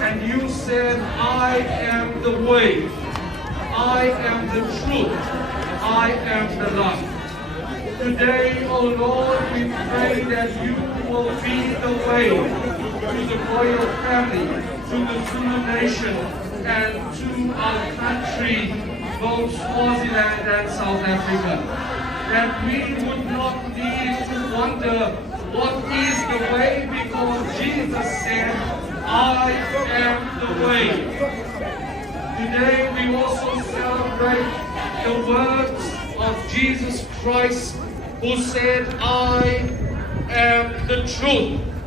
And you said, I am the way, I am the truth, I am the life. Today, O Lord, we pray that you will be the way to the royal family, to the Zulu nation, and to our country, both Swaziland and South Africa. That we would not need to wonder what is the way, because Jesus said, I am the way. Today we also celebrate the words of Jesus Christ, who said, I am the truth.